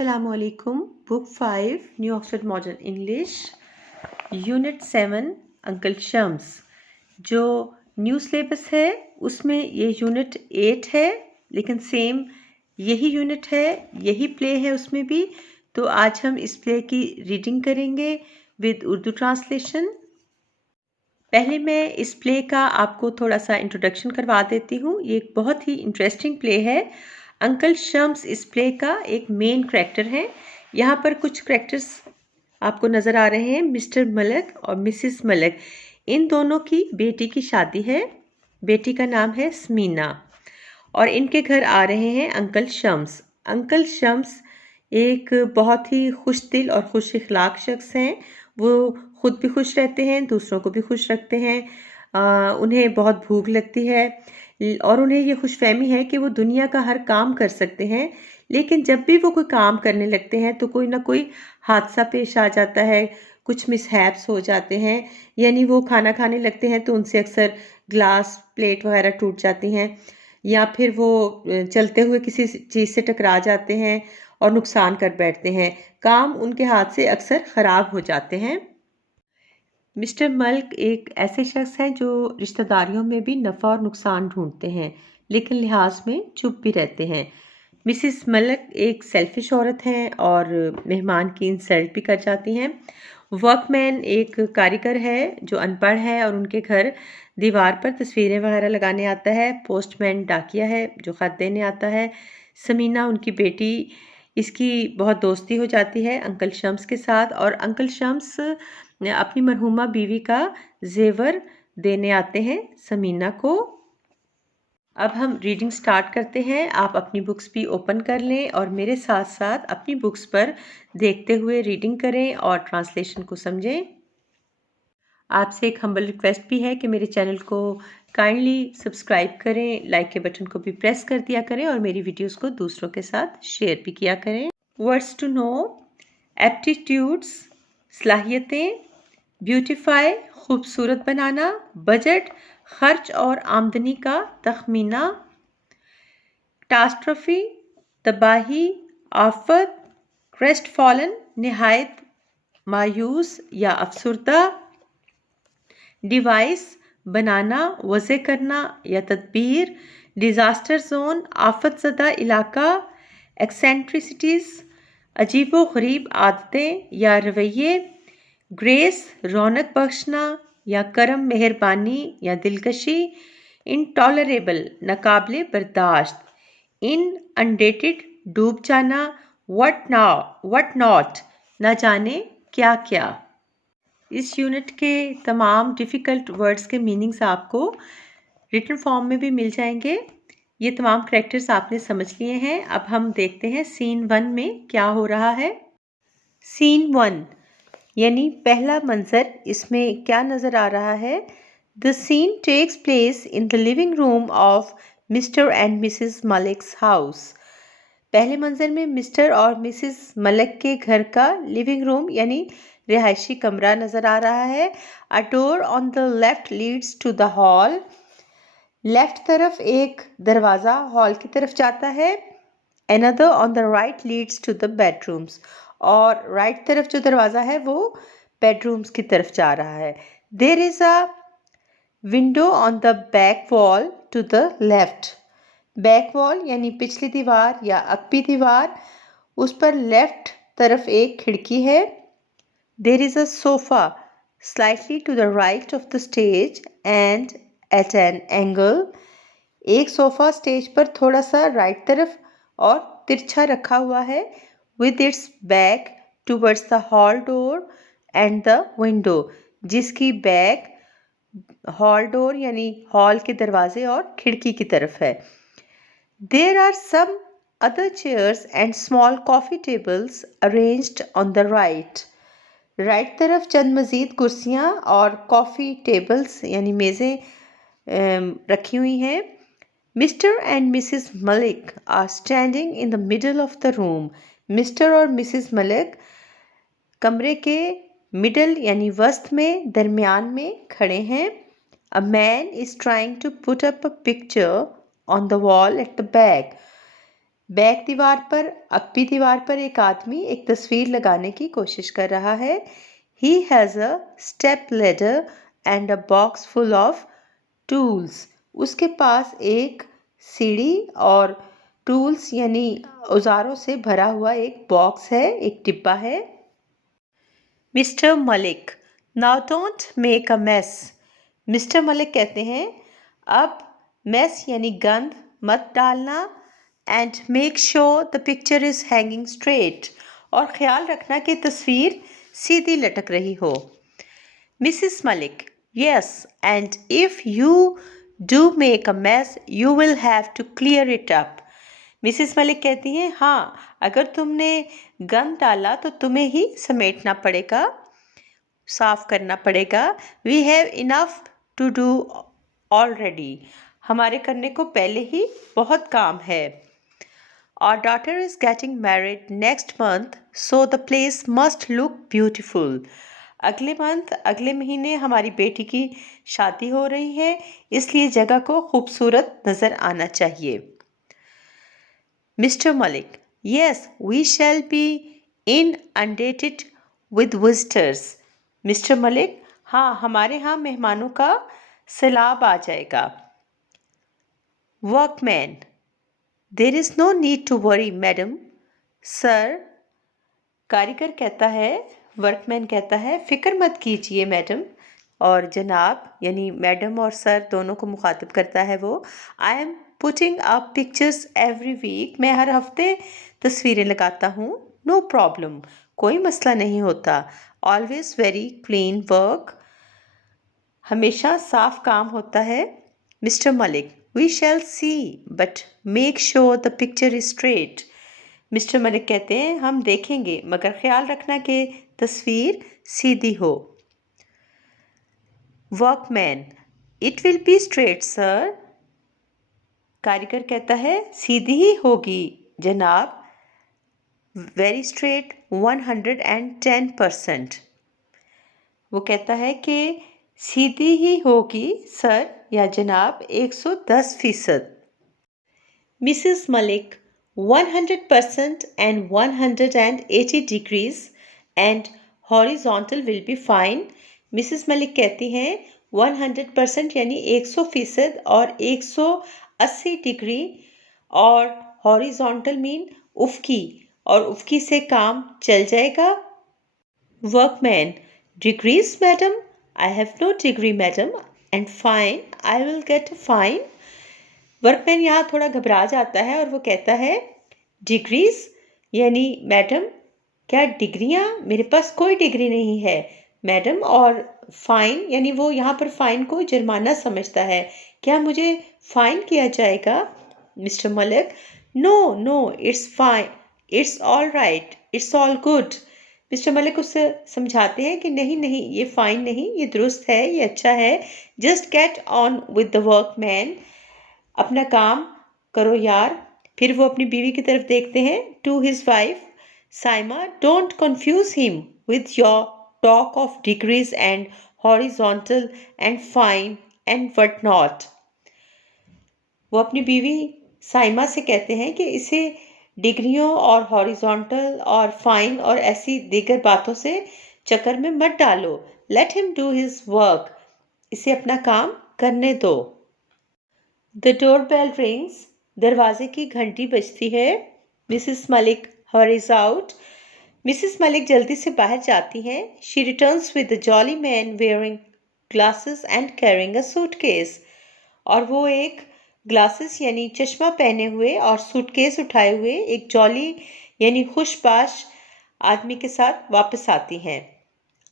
Assalamualaikum. Book 5 New Oxford Modern English Unit 7 uncle Shams. जो new syllabus है उसमें ये यूनिट 8 है, लेकिन सेम यही यूनिट है, यही प्ले है उसमें भी। तो आज हम इस प्ले की रीडिंग करेंगे विद उर्दू ट्रांसलेशन। पहले मैं इस प्ले का आपको थोड़ा सा इंट्रोडक्शन करवा देती हूँ। ये एक बहुत ही इंटरेस्टिंग प्ले है। अंकल शम्स इस प्ले का एक मेन करैक्टर है। यहाँ पर कुछ करैक्टर्स आपको नज़र आ रहे हैं, मिस्टर मलक और मिसिस मलक। इन दोनों की बेटी की शादी है। बेटी का नाम है स्मीना और इनके घर आ रहे हैं अंकल शम्स। अंकल शम्स एक बहुत ही खुश दिल और खुश इखलाक शख्स हैं। वो खुद भी खुश रहते हैं, दूसरों को भी खुश रखते हैं। उन्हें बहुत भूख लगती है और उन्हें ये खुशफहमी है कि वो दुनिया का हर काम कर सकते हैं, लेकिन जब भी वो कोई काम करने लगते हैं तो कोई ना कोई हादसा पेश आ जाता है, कुछ मिसहैप्स हो जाते हैं। यानी वो खाना खाने लगते हैं तो उनसे अक्सर ग्लास प्लेट वगैरह टूट जाती हैं, या फिर वो चलते हुए किसी चीज़ से टकरा जाते हैं और नुकसान कर बैठते हैं। काम उनके हाथ से अक्सर ख़राब हो जाते हैं। मिस्टर मल्क एक ऐसे शख्स हैं जो रिश्तेदारियों में भी नफ़ा और नुकसान ढूंढते हैं, लेकिन लिहाज में चुप भी रहते हैं। मिसिस मलक एक सेल्फिश औरत हैं और मेहमान की इंसल्ट भी कर जाती हैं। वर्कमैन एक कारीगर है जो अनपढ़ है और उनके घर दीवार पर तस्वीरें वगैरह लगाने आता है। पोस्टमैन डाकिया है जो ख़त देने आता है। समीना उनकी बेटी, इसकी बहुत दोस्ती हो जाती है अंकल शम्स के साथ, और अंकल शम्स अपनी मरहुमा बीवी का जेवर देने आते हैं समीना को। अब हम रीडिंग स्टार्ट करते हैं। आप अपनी बुक्स भी ओपन कर लें और मेरे साथ साथ अपनी बुक्स पर देखते हुए रीडिंग करें और ट्रांसलेशन को समझें। आपसे एक हम्बल रिक्वेस्ट भी है कि मेरे चैनल को काइंडली सब्सक्राइब करें, लाइक के बटन को भी प्रेस कर दिया करें और मेरी वीडियोस को दूसरों के साथ शेयर भी किया करें। वर्ड्स टू नो, एप्टीट्यूड्स सलाहियतें, ब्यूटीफाई खूबसूरत बनाना, बजट खर्च और आमदनी का तखमीना, काटास्ट्रफी तबाही, आफत, क्रेस्ट फॉलन नहायत मायूस या अफसरदा, डिवाइस बनाना, वज़े करना या तदबीर, डिज़ास्टर जोन आफत ज़दा इलाका, एक्सेंट्रिसिटीज़ अजीबो गरीब आदतें या रवैये, ग्रेस रौनक बख्शना या करम मेहरबानी या दिलकशी, इनटॉलरेबल नाकाबिले बर्दाश्त, इन अनडेटेड डूब जाना, वट नॉट ना जाने क्या क्या। इस यूनिट के तमाम डिफ़िकल्ट वर्ड्स के मीनिंग्स आपको रिटन फॉर्म में भी मिल जाएंगे। ये तमाम करैक्टर्स आपने समझ लिए हैं। अब हम देखते हैं सीन 1 में क्या हो रहा है। सीन 1 यानी पहला मंजर, इसमें क्या नज़र आ रहा है। The scene takes place in the living room of mister and missus Malik's house. पहले मंजर में मिस्टर और मिसिस मलक के घर का लिविंग रूम यानी रिहायशी कमरा नज़र आ रहा है। A door on the left leads to the hall. Left तरफ एक दरवाज़ा हॉल की तरफ जाता है। Another on the right leads to the bedrooms, और राइट तरफ जो दरवाज़ा है वो बेडरूम्स की तरफ जा रहा है। There is a window on the back wall to the left. Back wall यानी पिछली दीवार या अकबी दीवार, उस पर लेफ्ट तरफ एक खिड़की है। There is a sofa slightly to the right of the stage and at an angle. एक सोफ़ा स्टेज पर थोड़ा सा राइट तरफ और तिरछा रखा हुआ है। With its back towards the hall door and the window, जिसकी बैक हॉल डोर यानी हॉल के दरवाजे और खिड़की की तरफ है। There are some other chairs and small coffee tables arranged on the right. Right तरफ चंद मज़ीद कुर्सियाँ और कॉफ़ी टेबल्स यानी मेज़ें रखी हुई हैं। Mister and missus Malik are standing in the middle of the room. Mister और मिसिस मलिक कमरे के मिडल यानी वस्त में, दरमियान में खड़े हैं। A man is trying to put up a picture on the wall at the back. Back दीवार पर अगली दीवार पर एक आदमी एक तस्वीर लगाने की कोशिश कर रहा है। He has a step ladder and a box full of tools. उसके पास एक सीढ़ी और टूल्स यानी औजारों से भरा हुआ एक बॉक्स है, एक डिब्बा है। Mister Malik, now don't make a mess. Mister Malik कहते हैं, अब मेस यानी गंद मत डालना। And make sure the picture is hanging straight, और ख्याल रखना कि तस्वीर सीधी लटक रही हो। Missus Malik, yes, and if you do make a mess you will have to clear it up. Missus Malik कहती हैं, हाँ, अगर तुमने गंद डाला तो तुम्हें ही समेटना पड़ेगा, साफ करना पड़ेगा। We have enough to do already, हमारे करने को पहले ही बहुत काम है। Our daughter is getting married next month, so the place must look beautiful. अगले महीने हमारी बेटी की शादी हो रही है, इसलिए जगह को खूबसूरत नजर आना चाहिए। Mr. Malik, yes, we shall be inundated with visitors. Mr. Malik, हाँ, हमारे यहाँ मेहमानों का सैलाब आ जाएगा। Workman, there is no need to worry, madam. Sir, कारीगर कहता है, वर्कमैन कहता है, फिक्र मत कीजिए मैडम। और जनाब यानी मैडम और सर दोनों को मुखातिब करता है वो। I am putting up pictures every week, मैं हर हफ्ते तस्वीरें लगाता हूँ। नो प्रॉब्लम, कोई मसला नहीं होता। ऑलवेज वेरी क्लीन वर्क, हमेशा साफ काम होता है। Mister Malik, we shall see, but make sure the picture is straight. Mister Malik कहते हैं, हम देखेंगे मगर ख्याल रखना कि तस्वीर सीधी हो। Workman, it will be straight sir. कारीगर कहता है, सीधी ही होगी जनाब। Very straight 110%। वो कहता है कि सीधी ही होगी सर या जनाब 110%। Mrs Malik, 100% and 180 degrees and horizontal will be fine. Mrs Malik कहती हैं 100% यानी 100% और 180 डिग्री और हॉरिजॉन्टल मीन उफ़की, और उफ़की से काम चल जाएगा। Workman, degrees madam, I have no degree madam, and fine, I will get a fine. Workman यहाँ थोड़ा घबरा जाता है और वो कहता है, डिग्रीज यानी मैडम, क्या डिग्रियाँ? मेरे पास कोई डिग्री नहीं है मैडम। और फाइन यानी वो यहाँ पर फाइन को जुर्माना समझता है, क्या मुझे फाइन किया जाएगा? Mister Malik, no no, it's fine, it's all right, it's all good. Mister Malik उससे समझाते हैं कि नहीं नहीं, ये फाइन नहीं, ये दुरुस्त है, ये अच्छा है। Just get on with the work man, अपना काम करो यार। फिर वो अपनी बीवी की तरफ देखते हैं। To his wife Saima, don't confuse him with your talk of degrees and horizontal and fine and what not. वो अपनी बीवी साइमा से कहते हैं कि इसे डिग्रियों और हॉरिजॉन्टल और फाइन और ऐसी दीगर बातों से चक्कर में मत डालो। Let him do his work, इसे अपना काम करने दो। द डोर बेल रिंग्स, दरवाजे की घंटी बजती है। Missus Malik hurries out, missus Malik जल्दी से बाहर जाती हैं। She returns with the jolly man wearing glasses and carrying a suitcase, और वो एक ग्लासेस यानी चश्मा पहने हुए और सूटकेस उठाए हुए एक जॉली यानी खुशबाश आदमी के साथ वापस आती हैं।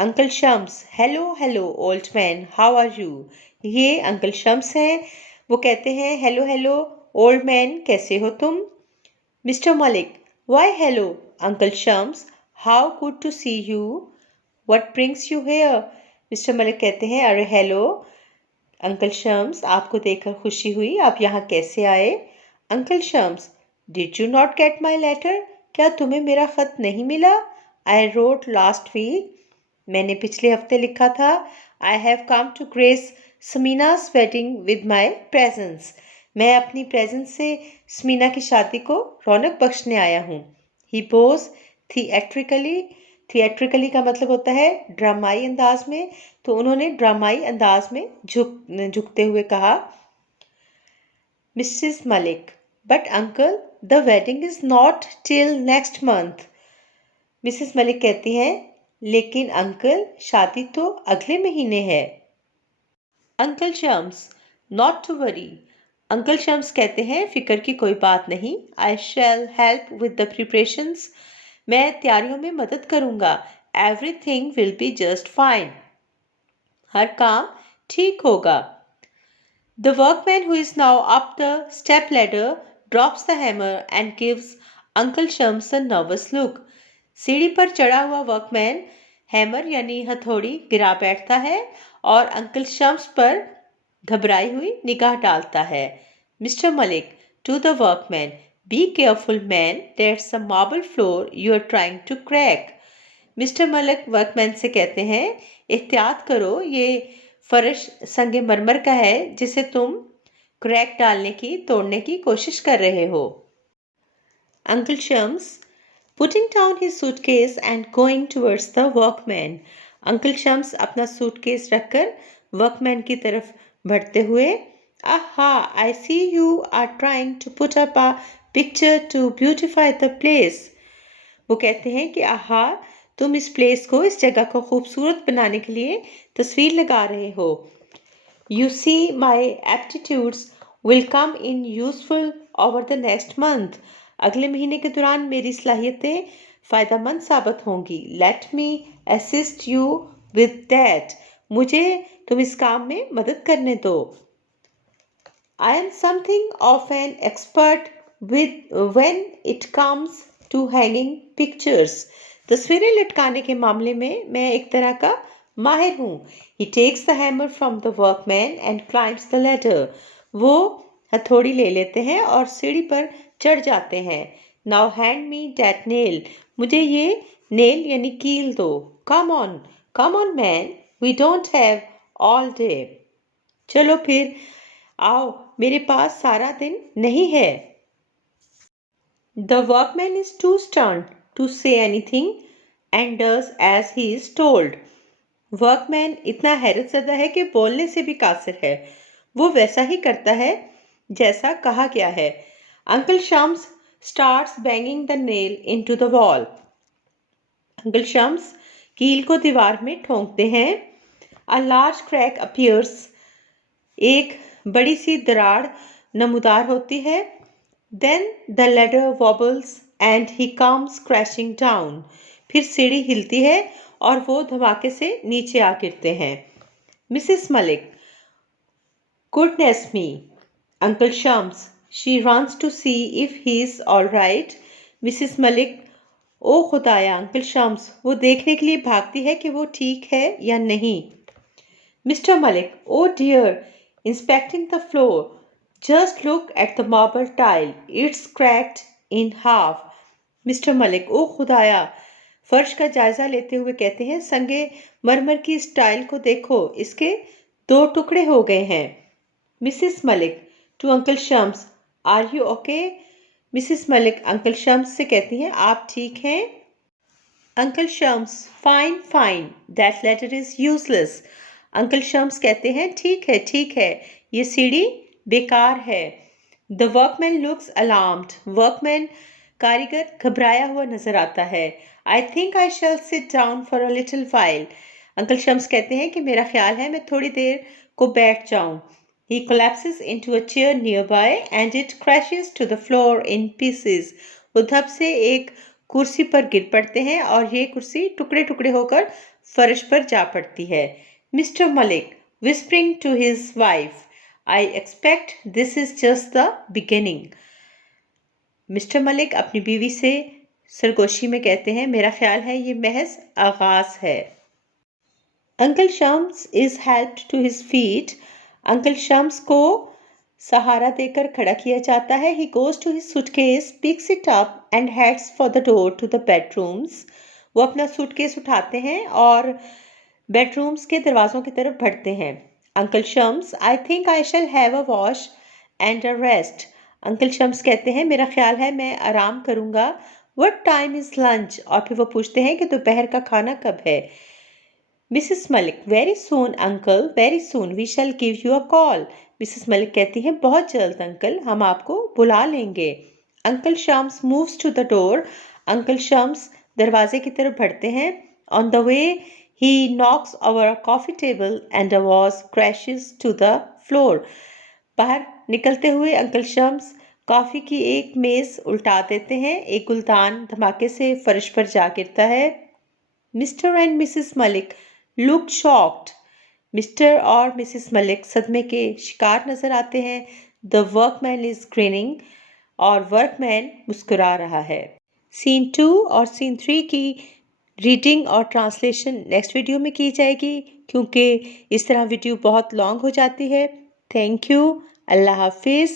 Uncle Shams, hello hello old man, how are you? ये अंकल शम्स हैं। वो कहते हैं, हेलो हेलो ओल्ड मैन, कैसे हो तुम? Mister Malik, why hello uncle Shams, how good to see you, what brings you here? Mister Malik कहते हैं, अरे हेलो अंकल शम्स, आपको देखकर खुशी हुई, आप यहाँ कैसे आए? Uncle Shams, did you not get my letter, क्या तुम्हें मेरा ख़त नहीं मिला? आई रोट लास्ट वीक, मैंने पिछले हफ्ते लिखा था। I have come to grace Samina's wedding with my presence, मैं अपनी प्रेजेंस से स्मीना की शादी को रौनक बख्शने आया हूँ। ही बोज थिएट्रिकली। थिएट्रिकली का मतलब होता है ड्रामाई अंदाज में, तो उन्होंने ड्रामाई अंदाज में झुकते हुए कहा, Mrs Malik, but uncle the wedding is not till next month. Mrs Malik कहती हैं, लेकिन अंकल शादी तो अगले महीने है। Uncle Shams, not to worry. Uncle Shams कहते हैं, फिक्र की कोई बात नहीं। I shall help with the preparations. मैं तैयारियों में मदद करूंगा। Everything will be just fine. हर काम ठीक होगा। The workman who is now up the step ladder drops the hammer and gives Uncle Shams a nervous look. सीढ़ी पर चढ़ा हुआ वर्कमैन हैमर यानी हथौड़ी गिरा बैठता है और अंकल शम्स पर घबराई हुई निगाह डालता है। Mister Malik to the workman, be careful man, that's a marble floor you are trying to crack. Mister Malik workman से कहते हैं, एहतियात करो, ये फर्श संगमरमर का है जिसे तुम क्रैक डालने की तोड़ने की कोशिश कर रहे हो। Uncle Shams putting down his suitcase and going towards the workman. Uncle Shams अपना सूटकेस रखकर वर्कमैन की तरफ बढ़ते हुए, aha, I see you are trying to put up a picture to beautify the place. वो कहते हैं कि आहा, तुम इस प्लेस को, इस जगह को खूबसूरत बनाने के लिए तस्वीर लगा रहे हो। You see my aptitudes will come in useful over the next month. अगले महीने के दौरान मेरी सलाहियतें फ़ायदेमंद साबित होंगी। Let me assist you with that. मुझे तुम इस काम में मदद करने दो। I am something of an expert with when it comes to hanging pictures. तस्वीरें लटकाने के मामले में मैं एक तरह का माहिर हूँ। He takes the hammer from the workman and climbs the ladder. वो हथौड़ी ले लेते हैं और सीढ़ी पर चढ़ जाते हैं। Now hand me that nail. मुझे ये नेल यानी कील दो। Come on man, we don't have all day. चलो फिर आओ, मेरे पास सारा दिन नहीं है। The workman is too stunned to say anything and does as he is told. Workman इतना हैरत ज़दा है कि बोलने से भी कासिर है। वो वैसा ही करता है जैसा कहा गया है। Uncle Shams starts banging the nail into the wall. Uncle Shams कील को दीवार में ठोंकते हैं। A large crack appears. एक बड़ी सी दराड़ नमूदार होती है। Then the ladder wobbles and he comes crashing down. फिर सीढ़ी हिलती है और वो धमाके से नीचे आ गिरते हैं। Missus Malik, goodness me. Uncle Shams, she runs to see if he is all right. Mrs Malik, ओ खुदाया, अंकल शम्स वो देखने के लिए भागती है कि वो ठीक है या नहीं। Mister Malik, oh dear, inspecting the floor. Just look at the marble tile. It's cracked in half. Mister Malik, ओ खुदाया, फर्श का जायजा लेते हुए कहते हैं, संगे मरमर की इस टाइल को देखो, इसके 2 टुकड़े हो गए हैं। Missus Malik to uncle Shams, are you okay? Missus Malik uncle Shams से कहती हैं, आप ठीक हैं? Uncle Shams, fine fine, that ladder is useless. Uncle Shams कहते हैं, ठीक है, ये सीढ़ी बेकार है। The workman looks alarmed. Workman कारीगर घबराया हुआ नजर आता है। I think I shall sit down for a little while. Uncle Shams कहते हैं कि मेरा ख्याल है मैं थोड़ी देर को बैठ जाऊं। ही collapses into a chair nearby and it crashes to the floor in pieces. वो धप से एक कुर्सी पर गिर पड़ते हैं और ये कुर्सी टुकड़े टुकड़े होकर फर्श पर जा पड़ती है। Mister Malik whispering to his wife, I expect this is just the beginning. Mister Malik अपनी बीवी से सरगोशी में कहते हैं, मेरा ख्याल है ये महज आगाज है। Uncle Shams is helped to his feet. Uncle Shams को सहारा देकर खड़ा किया जाता है। He goes to his suitcase, picks it up and heads for the door to the bedrooms. वो अपना सूटकेस उठाते हैं और बेडरूम्स के दरवाज़ों की तरफ बढ़ते हैं। Uncle Shams, I think I shall have a wash and a rest. Uncle Shams कहते हैं मेरा ख्याल है मैं आराम करूंगा. What time is lunch? और फिर वो पूछते हैं कि दोपहर का खाना कब है. Missus Malik, very soon uncle, very soon we shall give you a call. Missus Malik कहती हैं बहुत जल्द अंकल, हम आपको बुला लेंगे. Uncle Shams moves to the door. Uncle Shams दरवाजे की तरफ बढ़ते हैं. On the way he knocks over a coffee table and a vase crashes to the floor. बाहर निकलते हुए अंकल शम्स कॉफी की एक मेज उल्टा देते हैं. एक गुलदान धमाके से फर्श पर जा गिरता है. Mister and Mrs Malik look shocked. Mister और मिसेस मलिक सदमे के शिकार नजर आते हैं. The workman is grinning. और वर्कमैन मुस्कुरा रहा है. सीन 2 और सीन 3 की रीडिंग और ट्रांसलेशन नेक्स्ट वीडियो में की जाएगी, क्योंकि इस तरह वीडियो बहुत लॉन्ग हो जाती है. Thank you. अल्लाह हाफिज़.